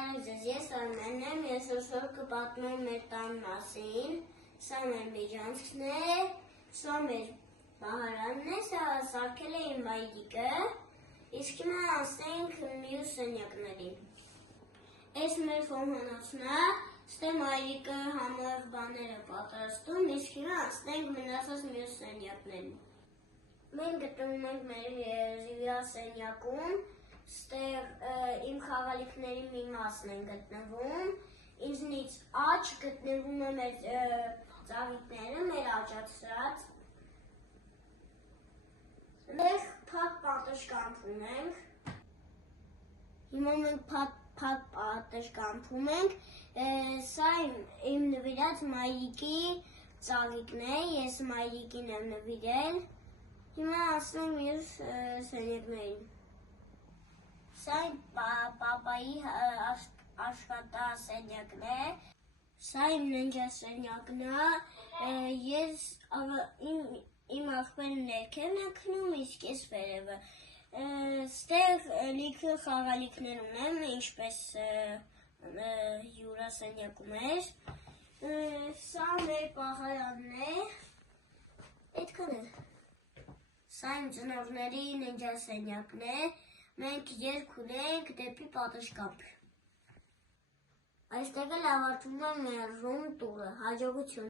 Բարև ձեզ, ես Արմենն եմ, ես այսօր կպատմեմ մեր տան մասին, սա մեր միջանցքն է, սա մեր բահարանն է, սա սարքել է իմ մայրիկը, իսկ հիմա անցնենք մյուս սենյակներին։ Այս մեր խոհանոցն է, ստե մայրիկը համեղ բաներ է պատրաստում, իսկ հիմա անցնենք մնացած մյուս սենյակներին։ Մենք գտնվում ենք մեր զիվյալ սենյակում, ստեղ իմ խաղալիքների մի մասն են գտնվում, ինձնից աջ գտնվում է մեր ծաղիկները, մեր աճացրած։ Մենք փակ պատշգամբում ենք, հիմա մենք փակ պատշգամբում ենք, սա իմ նվիրած մայրիկի ծաղիկն է, ես մայրիկին եմ նվիրել, հիմա ասենք մյուս սենյակներին։ Սա իմ պապայի աշխատասենյակն է, սա իմ ննջասենյակն է, իմ աղբերը ներքևն է քնում, իսկ ես վերևը։ Ստեղ լիքը խաղալիքներ ունեմ, ինչպես հյուրասենյակում էր, սա մեր պահարանն է, այդքան է։ Սա իմ ծնողների ննջասենյակն է, մենք երգ ունենք դեպի պատշգամբ։ Այստեղ էլ ավարտվում է մեր ռում տուրը, հաջողություն։